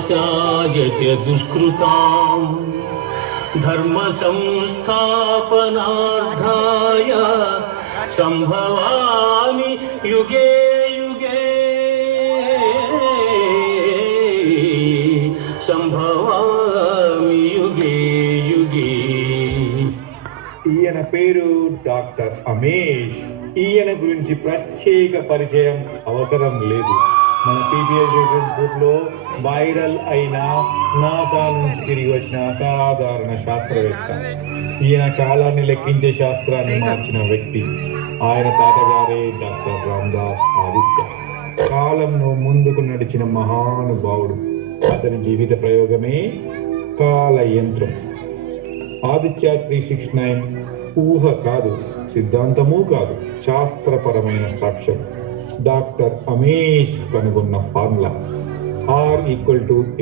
विनाशाय च दुष्कृताम् धर्म संस्थापनार्थाय संभवामि युगे युगे संभवामि युगे युगे. ఈయన పేరు డాక్టర్ అమేష్. ఈయన గురించి ప్రత్యేక పరిచయం అవసరం లేదు. మన PBS లో వైరల్ అయిన నాసా నుంచి తిరిగి వచ్చిన అసాధారణ శాస్త్రవేత్త. ఈయన కాలాన్ని లెక్కించే శాస్త్రాన్ని మార్చిన వ్యక్తి. ఆయన తాతగారే డాక్టర్ రామదాస్ ఆదిత్య. కాలంలో ముందుకు నడిచిన మహానుభావుడు. అతని జీవిత ప్రయోగమే కాల యంత్రం. ఆదిత్య 369 ఊహ కాదు, సిద్ధాంతము కాదు, శాస్త్రపరమైన సాక్ష్యం. డాక్టర్ అమేష్ కనుగొన్న ఫార్ములా R=am.e²+sh.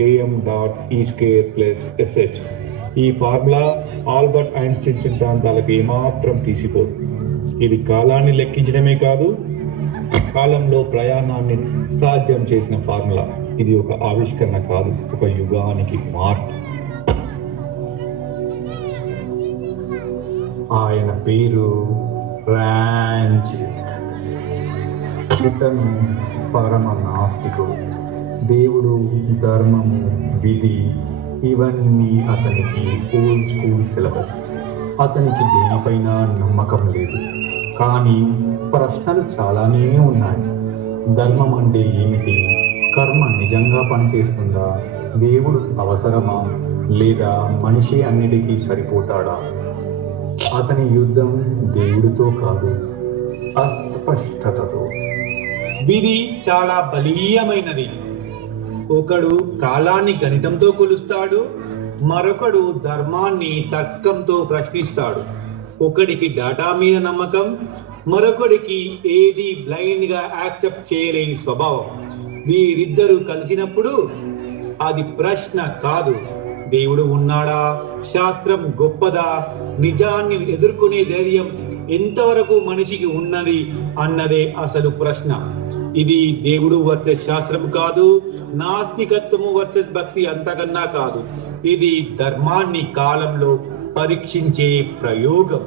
ఈ ఫార్ములా ఆల్బర్ట్ ఐన్స్టీన్ సిద్ధాంతాలకు ఏమాత్రం తీసిపోదు. ఇది కాలాన్ని లెక్కించడమే కాదు, కాలంలో ప్రయాణాన్ని సాధ్యం చేసిన ఫార్ములా. ఇది ఒక ఆవిష్కరణ కాదు, ఒక యుగానికి మార్పు. ఆయన పేరు రంజిత్. ఇతను పరమ నాస్తికుడు. దేవుడు, ధర్మము, విధి ఇవన్నీ అతనికి ఓల్డ్ స్కూల్ సిలబస్. అతనికి దేనిపైన నమ్మకం లేదు. కానీ ప్రశ్నలు చాలానే ఉన్నాయి. ధర్మం అంటే ఏమిటి? కర్మ నిజంగా పనిచేస్తుందా? దేవుడు అవసరమా? లేదా మనిషి అన్నిటికీ సరిపోతాడా? అతని యుద్ధం దేవుడితో కాదు, అస్పష్టతతో. విధి చాలా బలీయమైనది. ఒకడు కాలాన్ని గణితంతో కొలుస్తాడు, మరొకడు ధర్మాన్ని తర్కంతో ప్రశ్నిస్తాడు. ఒకడికి డేటా మీద నమ్మకం, మరొకడికి ఏది బ్లైండ్ గా యాక్సెప్ట్ చేయలేని స్వభావం. వీరిద్దరూ కలిసినప్పుడు అది ప్రశ్న కాదు, దేవుడు ఉన్నాడా, శాస్త్రం గొప్పదా, నిజాన్ని ఎదుర్కొనే ధైర్యం ఎంతవరకు మనిషికి ఉన్నది అన్నదే అసలు ప్రశ్న. ఇది దేవుడు వర్సెస్ శాస్త్రం కాదు, నాస్తికత్వము వర్సెస్ భక్తి అంతకన్నా కాదు. ఇది ధర్మాన్ని కాలంలో పరీక్షించే ప్రయోగం.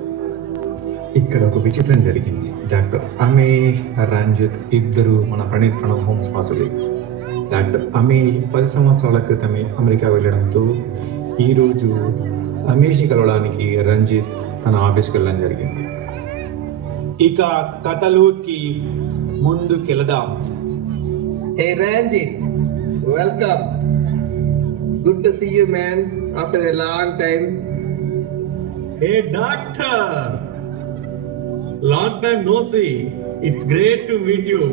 ఇక్కడ ఒక విచిత్రం జరిగింది. డాక్టర్ అమేష్, రంజిత్ ఇద్దరు మన ప్రణవ్ హోమ్స్ వాసులే. డాక్టర్ అమేష్ 10 సంవత్సరాల క్రితమే అమెరికా వెళ్ళడంతో ఈరోజు అమేష్ని కలవడానికి రంజిత్ తన ఆఫీస్కి వెళ్ళడం జరిగింది. ఇక కథలోకి ముందుకెళదాం. Hey Ranjit, welcome. Good to see you, man, after a long time. Hey doctor, long time no see. It's great to meet you.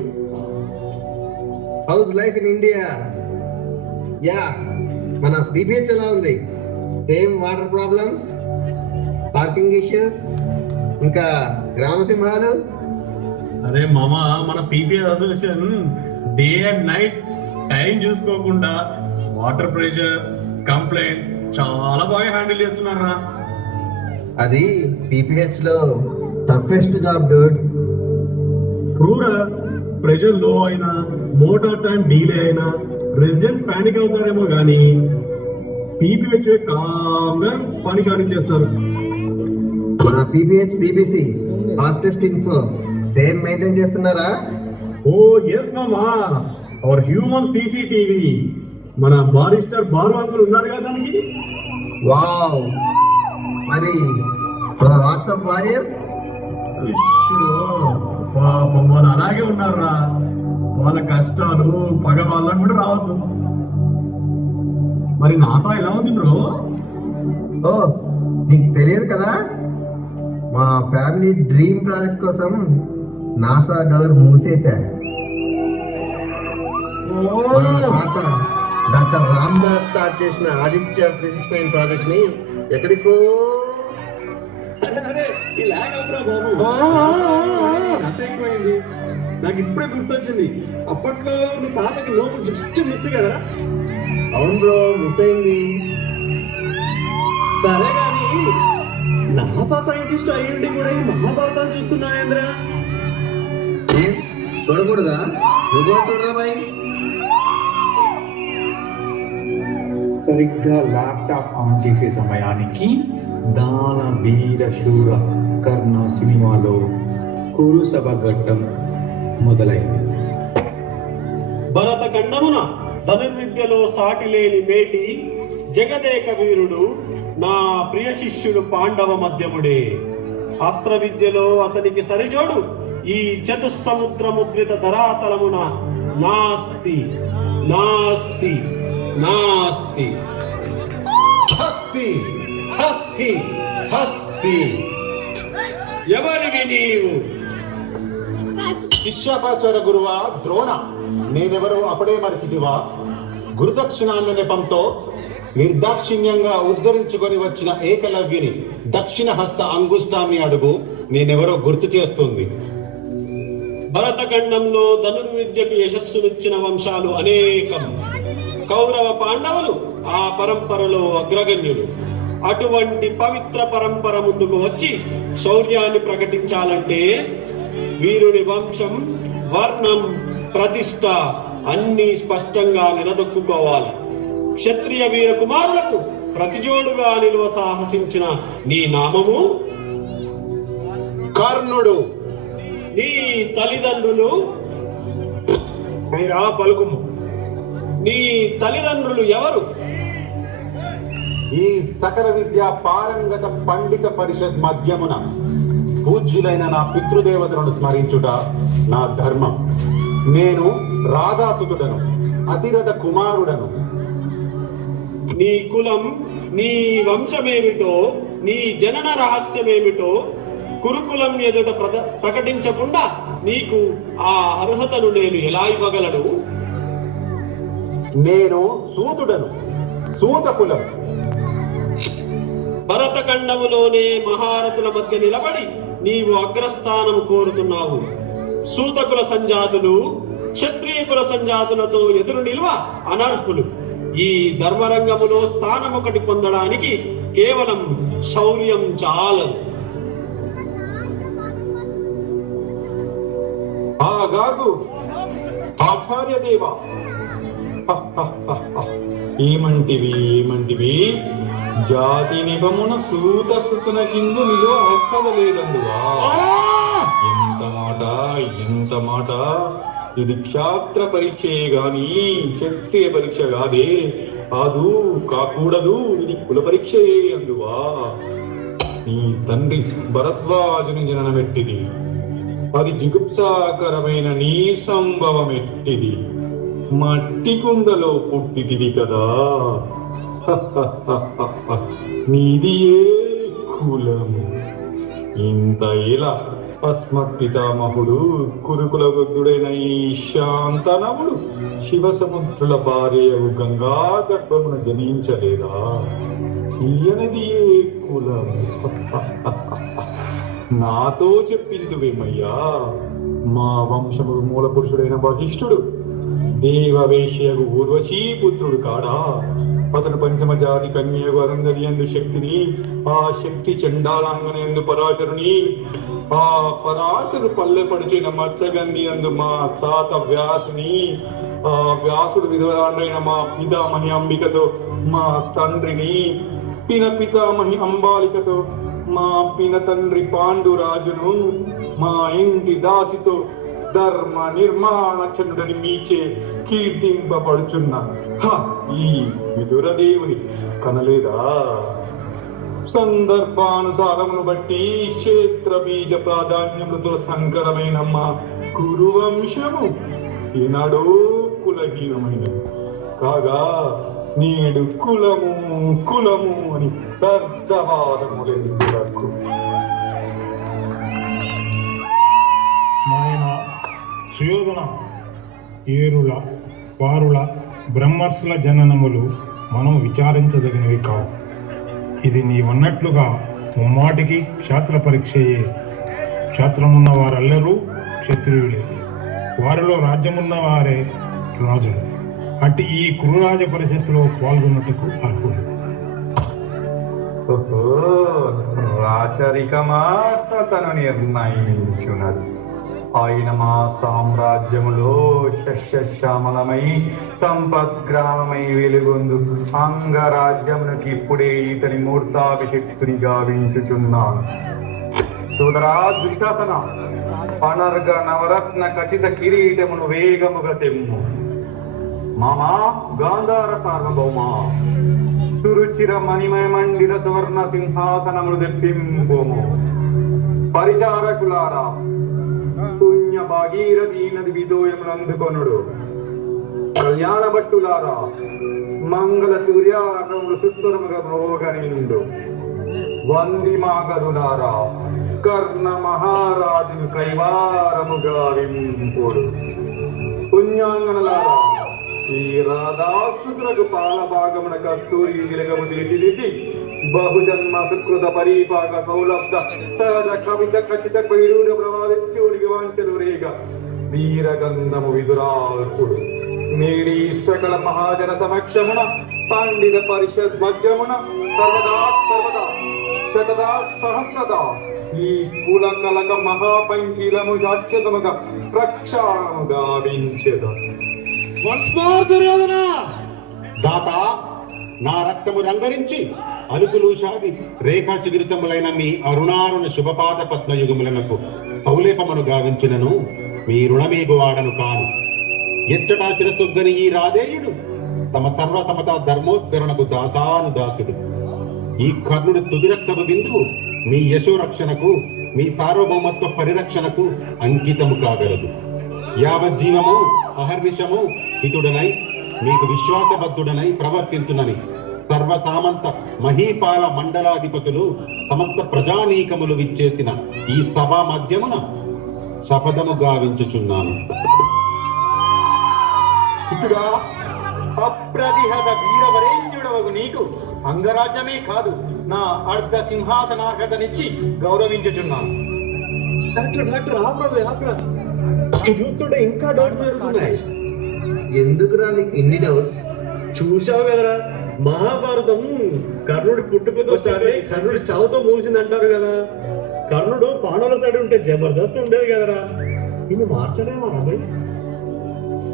How's life in India? Yeah, మన PBH ఎలా ఉంది? Same water problems, parking issues, ఇంకా గ్రామ సింహాలు. అరే మామ, మన PBS association day and night time చూసుకోకుండా వాటర్ ప్రెషర్ కంప్లైంట్ చాలా బాగా హ్యాండిల్ చేస్తున్నారా. అది PPH లో టఫెస్ట్ జాబ్ డూడ్. ట్రూరా, ప్రెషర్ లో అయినా, మోటార్ టైం డీలే అయినా రెసిడెంట్స్ పానిక్ అవుతారేమో కానీ PPH కామ్గా పని కానిచ్చేస్తారు. మన PPH BBC fastest info same maintain చేస్తున్నారా? ఓ ఎస్ మామా, అవర్ హ్యూమన్ CCTV. మన బారిస్టర్ బారు అంకుల్ ఉన్నారు కదా దానికి. వావ్, మరి మన వాట్సాప్ వారియర్స్ పాపం వాళ్ళు అలాగే ఉన్నారా. వాళ్ళ కష్టాలు పగ వాళ్ళకు కూడా రావద్దు. మరి నాసా ఎలా ఉంది బ్రో? ఓ, నీకు తెలియదు కదా, మా ఫ్యామిలీ డ్రీమ్ ప్రాజెక్ట్ కోసం నాసా డోర్ మూసేశారు. డాక్టర్ రామదాస్ స్టార్ట్ చేసిన ఆదిత్య 369 ప్రాజెక్ట్ ని ఎక్కడికో ఎక్కువైంది. నాకు ఇప్పుడే గుర్తొచ్చింది, అప్పట్లో మీ తాతకి లోపల జస్ట్ మిస్ కదా. అవును బ్రో, మిస్ అయింది. సరే కానీ నాసా సైంటిస్ట్ అయ్యుండి కూడా ఈ మహాభారతాన్ని చూస్తున్నావేంద్ర? ఏం చూడకూడదా? నువ్వు చూడరా బాయ్. సరిగ్గా ల్యాప్టాప్ ఆన్ చేసే సమయానికి దాన వీర శూర కర్ణ సినిమాలో కురుసభ ఘట్టం మొదలైంది. భరతఖండమున ధనుర్విద్యలో సాటిలేని మేటి జగదేక వీరుడు నా ప్రియ శిష్యుడు పాండవ మధ్యముడే. అస్త్ర విద్యలో అతనికి సరిజోడు ఈ చతుస్సముద్రముద్రిత ధరాతలమున నాస్తి నాస్తి నాస్తి. హస్తి హస్తి హస్తి. ఎవరివి నీవు? శిష్యాపాచార గురువా ద్రోణ, నేనెవరో అప్పుడే మరిచితివా? గురుదక్షిణాన్న నెపంతో నిర్దాక్షిణ్యంగా ఉద్ధరించుకొని వచ్చిన ఏకలవ్యుని దక్షిణ హస్త అంగుష్టాన్ని అడుగు, నేనెవరో గుర్తు చేస్తుంది. భరతఖండంలో ధనుర్విద్యకు యశస్సునిచ్చిన వంశాలు అనేకం. కౌరవ పాండవులు ఆ పరంపరలో అగ్రగణ్యులు. అటువంటి పవిత్ర పరంపర ముందుకు వచ్చి శౌర్యాన్ని ప్రకటించాలంటే వీరుని వంశం, వర్ణం, ప్రతిష్ట అన్నీ స్పష్టంగా నిలదొక్కుకోవాలి. క్షత్రియ వీర కుమారులకు ప్రతిజోడుగా నిలువ సాహసించిన నీ నామము? కర్ణుడు. నీ తల్లిదండ్రులు? మీరా పలుకుము. నీ తల్లిదండ్రులు ఎవరు? ఈ సకల విద్యా పారంగత పండిత పరిషత్ మధ్యమున పూజ్యులైన నా పితృదేవతలను స్మరించుట నా ధర్మం. నేను రాధాసుతుడను, అతిరథ కుమారుడను. నీ కులం, నీ వంశమేమిటో, నీ జనన రహస్యమేమిటో కురుకులం ఎదుట ప్రకటించకుండా నీకు ఆ అర్హతను నేను ఎలా ఇవ్వగలను? నేను సూతుడను, సూత కులం. భరతఖండములోనే మహారథుల మధ్య నిలబడి నీవు అగ్రస్థానం కోరుతున్నావు. సూతకుల సంజాతులు క్షత్రియ సంజాతులతో ఎదురు నిల్వ అనర్హులు. ఈ ధర్మరంగములో స్థానం ఒకటి పొందడానికి కేవలం శౌర్యం చాలదు. ఆగాగు ఆచార్య దేవ. ఏమంటివి జాతి నిబమున సూత సుతున కిందు నిలో అక్కదలేదందువా? ఎంత మాట. ఇది క్షాత్ర పరీక్షయే గాని క్షత్రియ పరీక్ష కాదే. కాకూడదు, ఇది కుల పరీక్షయే అందువా? నీ తండ్రి భరద్వాజుని జననమెట్టిది, అది జిగుప్సాకరమైన నీ సంభవమెట్టిది. మట్టి కుండలో పుట్టితిది కదా. నీది ఏ కులము? ఇంత ఇలా అస్మత్పితామహుడు కురుకుల వృద్ధుడైన ఈ శాంతనవుడు శివసముద్రుల భార్యవు గంగా గర్భమున జనించలేదా? ఈయనది ఏ కులము? నాతో చెప్పిందువేమయ్యా. మా వంశము మూల పురుషుడైన వశిష్ఠుడు దేవవేశ్యగు ఊర్వశీ పుత్రుడు కాడా? అతను పంచమ జాతి కన్యగు అరుంధతి యందు శక్తిని, ఆ శక్తి చండాలాంగనందు పరాశరుని, ఆ పరాశరు పల్లె పడిచిన మత్స్యగంధి యందు మా తాత వ్యాసుని, ఆ వ్యాసుడు విధవరాండైన మా పితామహి అంబికతో మా తండ్రిని, పితామహి అంబాలికతో మా పిన తండ్రి పాండురాజును, మా ఇంటి దాసితో ధర్మ నిర్మాణ చంద్రుడని మీచే కీర్తింపబడుచున్న ఈ విదురదేవుని కనలేదా? సందర్భానుసారమును బట్టి క్షేత్ర బీజ ప్రాధాన్యములతో సంకరమైన మా కురువంశము ఈనాడో కులహీనమైనది కాగా నేడు కులము అని పెద్దవాదములెందుకు? నాయన సుయోధన, ఏరుల వారుల బ్రహ్మర్షుల జననములు మనం విచారించదగినవి కావు. ఇది నీవన్నట్లుగా ముమ్మాటికి క్షాత్ర పరీక్షయే. క్షాత్రమున్న వారెల్లరూ క్షత్రియులే, వారిలో రాజ్యమున్న వారే రాజులు. అట్టి ఈ కురురాజ పరిషత్తులో పాల్గొన్నట్టుకు అర్హులు. రాచరికమా తను నిర్ణయించున్నది. ఆయన మా సామ్రాజ్యములో శస్యశ్యామలమై సంపద్గ్రామమై వెలుగొందు అంగరాజ్యమునకి ఇప్పుడే ఇతని మూర్తాభిషిక్తుని గావించుచున్నాను. సోదరా దుశ్శాసన, పనర్గ నవరత్న ఖచ్చిత కిరీటమును వేగముగా తెమ్ము. మామా గాంధార సార్వభౌమ, సురుచిర మణిమయ మండిత సువర్ణ సింహాసనమును తెప్పింపోము. పరిచారకులారా, పుణ్య భాగీరథీ నది విదోయమును అందుకొనుడు. కళ్యాణ భట్టులారా, మంగళ సూర్యారములు సుస్వరముగా మ్రోగనిండు. వంది మాగదులారా, కర్ణ మహారాజును కైవారముగా వింపుడు. పుణ్యాంగనలారా, ఈ రాధాసుతులకు పాల భాగమున కస్తూరి తిలకము తీర్చిదిద్ది బహుజన్మ సుకృత పరిపాక సౌలభ్య సహజ కవిత ఖచ్చిత వైరూఢ ప్రవాదిత్యుడికి వాంచలు రేగ వీరగంధము విదురాల్పుడు. నేడి సకల మహాజన సమక్షమున పండిత పరిషత్ మధ్యమున సర్వదా సర్వదా శతదా సహస్రదా ఈ కుల కలక మహాపంకిలము శాశ్వతముగా ప్రక్షాళనము గావించెద. దాత, నా రక్తము రంగరించి అలుకులు షాది రేఖా చిగురితములైన మీ అరుణారుణ శుభపాద పద్మయుగములకు సౌలేపమును గావించినను మీ రుణమేగువాడను కాను. ఎచ్చటా చిరసొగ్గని ఈ రాధేయుడు తమ సర్వసమత ధర్మోద్ధరణకు దాసాను దాసుడు. ఈ కర్ణుడి తుది రక్తపు బిందువు మీ యశోరక్షణకు, మీ సార్వభౌమత్వ పరిరక్షణకు అంకితము కాగలదు. యావజ్జీవము అహర్నిశము హితుడనై మీకు విశ్వాసబద్ధుడనై ప్రవర్తించునని సర్వసామంత మహీపాల మండలాధిపతులు సమస్త ప్రజానీకములు విచ్చేసిన ఈ సభా మధ్యమున శపథము గావించుచున్నాను. ఇటుడా అప్రతిహత వీరవరేణ్యుడవగు నీకు అంగరాజ్యమే కాదు, నా అర్ధ సింహాసనార్హతనిచ్చి గౌరవించుచున్నాను. చూస్తుంటే ఇంకా డౌట్స్ జరుగుతున్నాయి. ఎందుకురా నీకు ఇన్ని డౌట్స్? చూసావు కదరా, మహాభారతం కర్ణుడి పుట్టుకతో స్టార్ట్ అయ్యి కర్ణుడి చావుతో మూసింది అంటారు కదా. కర్ణుడు పాండవుల సైడ్ ఉంటే జబర్దస్త్ ఉండేది కదరా. ఇది మార్చలేమా అబ్బాయి?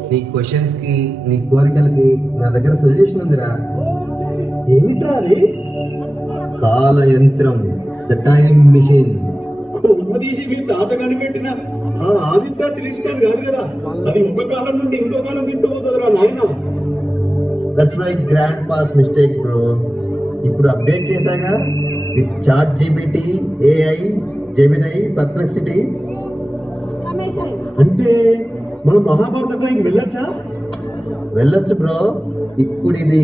నీ క్వశ్చన్స్ కి, నీ కోరికలకి నా దగ్గర సొల్యూషన్ ఉందిరా. ఏమిట్రా అది? కాల యంత్రం, ద టైం మిషన్. కొమ్మదీసి మీ తాత కనిపెట్టిన ఆ ఆదిత్య త్రిష్టం కాదు కదా, అది ఒక కాలం నుండి ఇంకో కాలం తీసుకుపోతుందిరా నాయన. That's my grandpa's mistake bro. ఇప్పుడు అప్డేట్ చేశాగా with chat GPT, AI, Gemini, Perplexity. అంటే మనం మహాభారతంలోకి వెళ్ళొచ్చా? వెళ్ళొచ్చు బ్రో. ఇప్పుడు ఇది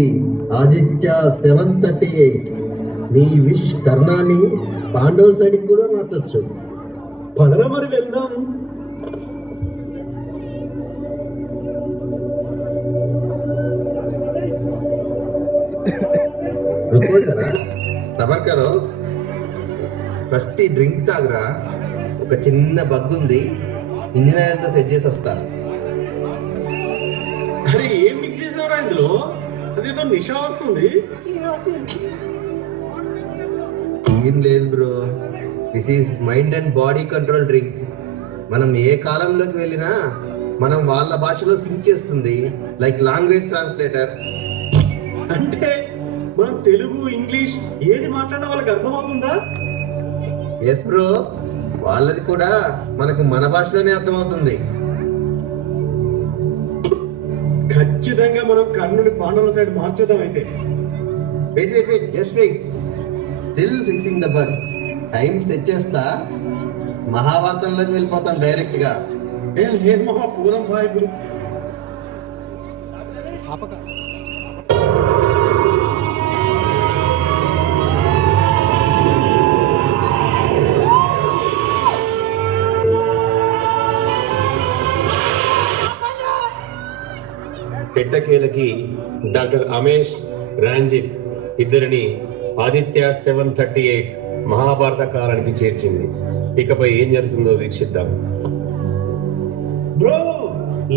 ఆదిత్య 738. నీ విష్ కర్ణాన్ని పాండవుల సైడ్కి కూడా మార్చొచ్చు. పదరా మరి వెళ్దాం. रुको जरा, सबर करो. ఫస్ట్ ఈ డ్రింక్ తాగరా. ఒక చిన్న బగ్ ఉంది, ఇంజిన్ ఆయిల్తో సెట్ చేసి వస్తా. అరే ఏం మిక్స్ చేసావురా ఇందులో? అదేదో నిషా వస్తుంది. ఏం లేదు bro, this is mind and body control drink. మనం ఏ కాలంలోకి వెళ్ళినా మనం వాళ్ళ భాషలో సింక్ చేస్తుంది, లైక్ లాంగ్వేజ్ ట్రాన్స్లేటర్. అంటే మనం తెలుగు, ఇంగ్లీష్ ఏది మాట్లాడినా వాళ్ళకి అర్థమవుతుందా? ఎస్ బ్రో, వాళ్ళది కూడా మనకు మన భాషలోనే అర్థమవుతుంది. ఖచ్చితంగా మనం కర్ణుడి పాండవుల సైడ్ మార్చేద్దాం అయితే. Wait, just wait. Still fixing the bug. Time set చేస్తా, మహాభారతంలోకి వెళ్ళిపోతాం డైరెక్ట్ గా. లేదు మహా పూరం బాయ్. ఎట్టకేలకి డాక్టర్ అమేష్, రంజిత్ ఇద్దరిని ఆదిత్య 738 మహాభారత కాలానికి చేర్చింది. ఇకపై ఏం జరుగుతుందో వీక్షిద్దాం. Bro,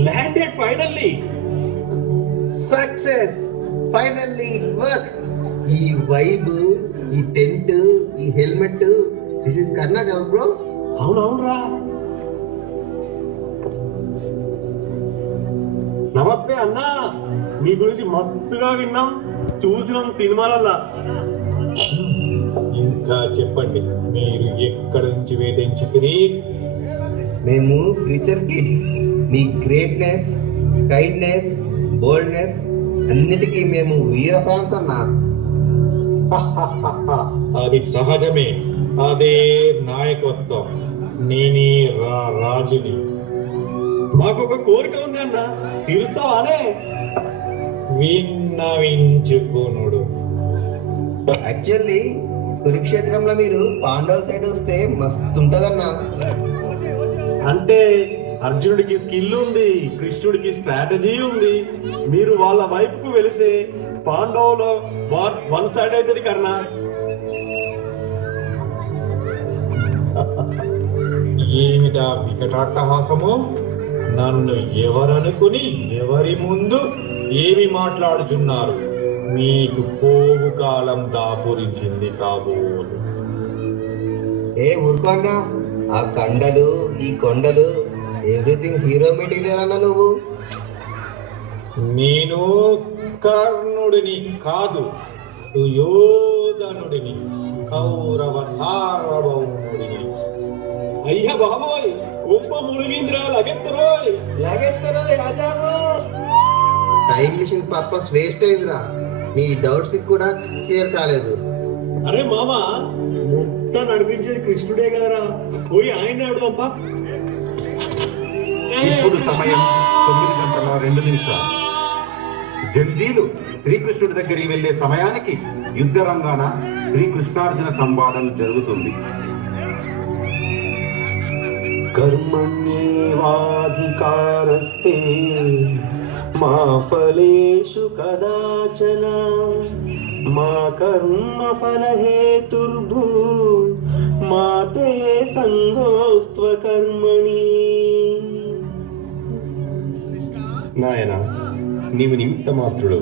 landed finally. Success, finally work. ఈ వైబ్, ఈ టెంట్, ఈ helmet, this is Karnataka bro. అవునవునరా. నమస్తే అన్నా, మీ గురించి మస్తుగా విన్నాం, చూసినాం సినిమాలల్లా. ఇంకా చెప్పండి, మీరు ఎక్కడి నుంచి వేధించి మేము ఫ్యూచర్ కిడ్స్. మీ గ్రేట్నెస్, కైండ్నెస్, బోల్డ్నెస్ అన్నిటికీ మేము వీర ఫ్యాన్స్ అన్నా. అది సహజమే, అదే నాయకత్వం. నేనే రాజుని. మాకు ఒక కోరిక ఉంది అన్న, తీరుస్తావానే? విన్నవించుకునుడు. యాక్చువల్లీ కురుక్షేత్రంలో మీరు పాండవ సైడ్ వస్తే మస్తు ఉంటదన్నా. అంటే అర్జునుడికి స్కిల్ ఉంది, కృష్ణుడికి స్ట్రాటజీ ఉంది. మీరు వాళ్ళ వైపుకు వెళితే పాండవులో వన్ సైడ్ అవుతుంది కన్నా. ఏమిటా వికటాట్టహాసము? నన్ను ఎవరనుకుని ఎవరి ముందు ఏమి మాట్లాడుచున్నారు? మీకు పోవు కాలం దాపురించింది కాబోలు. ఏ ఊరుకోన్నా, ఆ కండలు, ఈ కొండలు, ఎవ్రీథింగ్ హీరో మెటీరియల్ అన్న నువ్వు. నేను కర్ణుడిని కాదు, సుయోధనుడిని, కౌరవ సార్వభౌముడిని. అయ్య బాబోయ్, గొప్ప మునిగింద్రా, లగెత్తరోయ్. టైం మిషన్ పర్పస్ వేస్ట్ అయిందిరా. మీ డౌట్స్ కూడా క్లియర్ కాలేదు. అరే మామ, మొత్తం నడిపించేది కృష్ణుడే కదరా, పోయి ఆయన అడుగుదాంపా. ఇప్పుడు సమయం 9:02. జడ్జీలు శ్రీకృష్ణుడి దగ్గరికి వెళ్లే సమయానికి యుద్ధ రంగాన శ్రీకృష్ణార్జున సంవాదం జరుగుతుంది. కర్మణ్యేవాధికారస్తే మా ఫలేషు కదాచన మా కర్మ ఫలహేతుర్భూ మా తే సంగోస్త్వ కర్మణి. నాయన, నీవు నిమిత్త మాత్రుడు.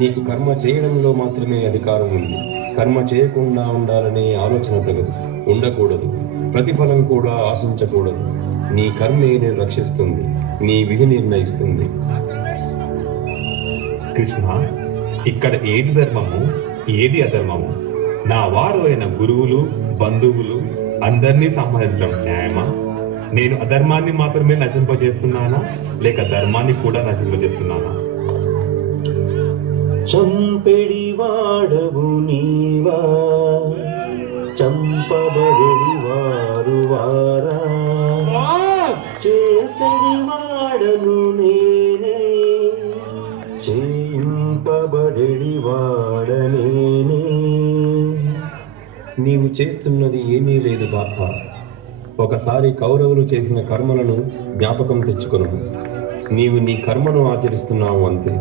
నీకు కర్మ చేయడంలో మాత్రమే అధికారం ఉంది. కర్మ చేయకుండా ఉండాలనే ఆలోచన తగదు, ఉండకూడదు. ప్రతిఫలం కూడా ఆశించకూడదు. నీ కర్మే నేను రక్షిస్తుంది, నీ విధి నిర్ణయిస్తుంది. కృష్ణ, ఇక్కడ ఏది ధర్మము, ఏది అధర్మము? నా వారు అయిన గురువులు, బంధువులు అందరినీ సంహరించడం న్యాయమా? నేను అధర్మాన్ని మాత్రమే నశింపజేస్తున్నానా, లేక ధర్మాన్ని కూడా నశింపజేస్తున్నానా? చంపెడి వాడవు నీవా, చంపబడి వారు వారా, చేసడి వాడను నేనే, చేయింపబడి వాడనేనే. నీవు చేస్తున్నది ఏమీ లేదు పార్థ. ఒకసారి కౌరవులు చేసిన కర్మలను జ్ఞాపకం తెచ్చుకొను. నీవు నీ కర్మను ఆచరిస్తున్నావు అంతే.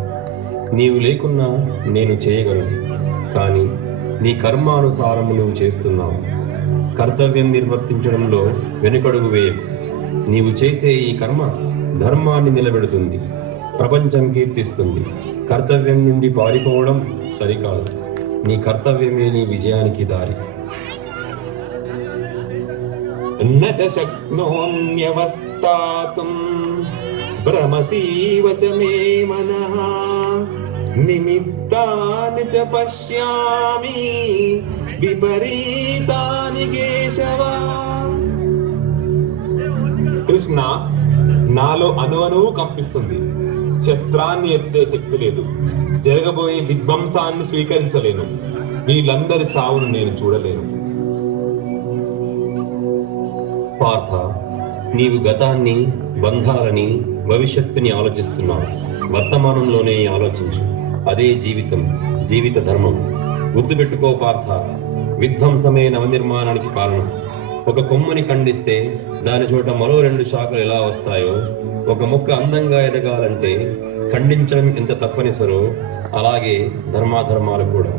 నీవు లేకున్నా నేను చేయగలను, కానీ నీ కర్మానుసారము నువ్వు చేస్తున్నావు. కర్తవ్యం నిర్వర్తించడంలో వెనుకడుగు వేయకు. నీవు చేసే ఈ కర్మ ధర్మాన్ని నిలబెడుతుంది, ప్రపంచం కీర్తిస్తుంది. కర్తవ్యం నుండి పారిపోవడం సరికాదు. నీ కర్తవ్యమే నీ విజయానికి దారి. న చ శక్నోమ్యవస్థాతుం భ్రమతీవ చ మే మనః నిమిత్తాని చ పశ్యామి విపరీతాని కేశవ. కృష్ణ, నాలో అణువణువు కంపిస్తుంది. శస్త్రాన్ని ఎత్తే శక్తి లేదు. జరగబోయే విధ్వంసాన్ని స్వీకరించలేను. వీళ్ళందరి చావును నేను చూడలేను. పార్థ, నీవు గతాన్ని, బంధాలని, భవిష్యత్తుని ఆలోచిస్తున్నావు. వర్తమానంలోనే ఆలోచించు. అదే జీవితం, జీవిత ధర్మం. గుర్తుపెట్టుకో పార్థ, విధ్వంసమే నవనిర్మాణానికి కారణం. ఒక కొమ్మని ఖండిస్తే దాని చోట మరో 2 శాఖలు ఎలా వస్తాయో, ఒక మొక్క అందంగా ఎదగాలంటే ఖండించడం ఎంత తప్పనిసరో, అలాగే ధర్మాధర్మాలు కూడా.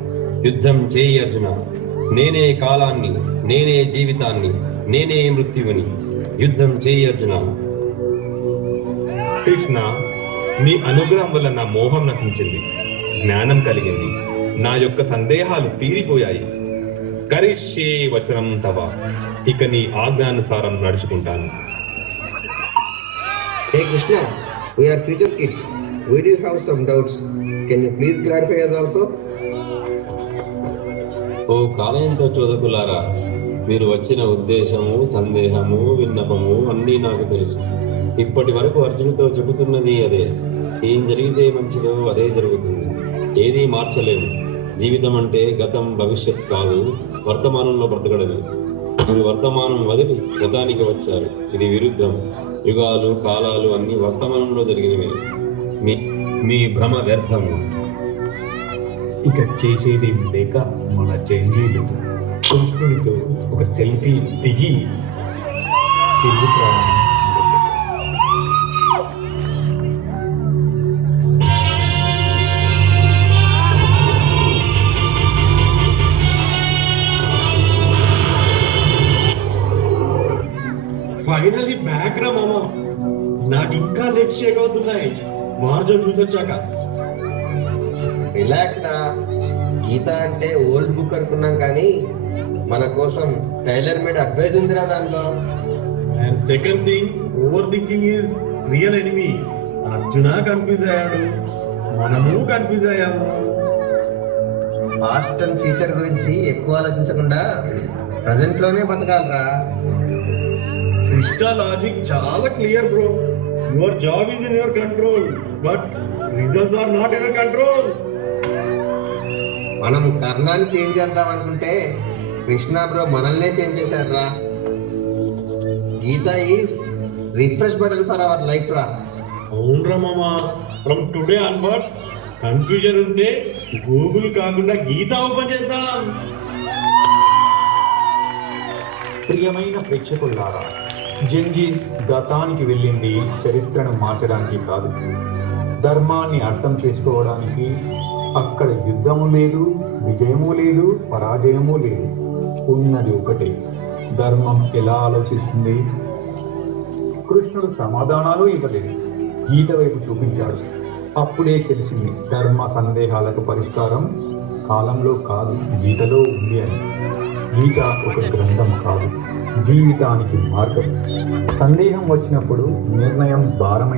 యుద్ధం చేయి అర్జున. నేనే కాలాన్ని, నేనే జీవితాన్ని, నేనే మృత్యువుని. యుద్ధం చేయి అర్జున. కృష్ణ, నీ అనుగ్రహం వల్ల నా మోహం నశించింది, జ్ఞానం కలిగింది, నా యొక్క సందేహాలు తీరిపోయాయి. కరిష్యే వచనం తవ. ఇక నీ ఆజ్ఞానుసారం నడుచుకుంటాను. Hey Krishna, we are future kids. we do have some doubts. Can you please clarify us also? ఓ కాలయంత చోదకులారా, మీరు వచ్చిన ఉద్దేశము, సందేహము, విన్నపము అన్నీ నాకు తెలుసు. ఇప్పటి వరకు అర్జునుడితో చెబుతున్నది అదే. ఏం జరిగితే మంచిదో అదే జరుగుతుంది. ఏదీ మార్చలేము. జీవితం అంటే గతం, భవిష్యత్ కాదు, వర్తమానంలో బ్రతకడమే. మీరు వర్తమానం వదిలి గతానికి వచ్చారు. ఇది విరుద్ధం. యుగాలు, కాలాలు అన్ని వర్తమానంలో జరిగినవే. మీ భ్రమ వ్యర్థము. ఇక చేసేది లేక మన జంజీలు కృష్ణుడితో ఒక సెల్ఫీ దిగి తిరుగు ప్రయాణం ఫైనలీ బ్యాక్ రా మామ. నాకు ఇంకా లెగ్ షేక్ అవుతున్నాయి మార్జన్ చూసొచ్చాక. రిలాక్స్ రా. గీత అంటే ఓల్డ్ బుక్ అనుకున్నాం కానీ మన కోసం టైలర్ మేడ్ అడ్వైజ్ ఉందిరా దానిలో. And second thing, over thinking is real enemy. Arjuna confuse అయ్యాడు, మనము కన్ఫ్యూజ్ అయ్యాము. పాస్ట్ అండ్ ఫ్యూచర్ గురించి ఎక్కువ ఆలోచించకుండా ప్రజెంట్ లోనే బతకాలరా. కృష్ణ లాజిక్ చాలా clear bro. Your job is in your control, but results are not your control. మనం కర్ణాన్ని చేంజ్ చేద్దాం అనుకుంటే కృష్ణ బ్రో మనల్నే చేంజ్ చేశారా. Gita is refresh button for our life రా. అవునరా మామ, ఫ్రమ్ టుడే ఆన్వర్డ్స్ కన్ఫ్యూజన్ ఉంటే గూగుల్ కాకుండా గీత ఓపెన్ చేద్దాం. ప్రియమైన ప్రేక్షకులారా, జంజీస్ గతానికి వెళ్ళింది చరిత్రను మార్చడానికి కాదు, ధర్మాన్ని అర్థం చేసుకోవడానికి. అక్కడ యుద్ధము లేదు, విజయము లేదు, పరాజయము లేదు. ఉన్నది ఒకటే, ధర్మం ఎలా ఆలోచిస్తుంది. కృష్ణుడు సమాధానాలు ఇవ్వలేదు, గీత వైపు చూపించాడు. అప్పుడే తెలిసింది ధర్మ సందేహాలకు పరిష్కారం కాలంలో కాదు, గీతలో ఉంది అని. గీత ఒక గ్రంథం కాదు, జీవితానికి మార్గం. సందేహం వచ్చినప్పుడు నిర్ణయం భారమైన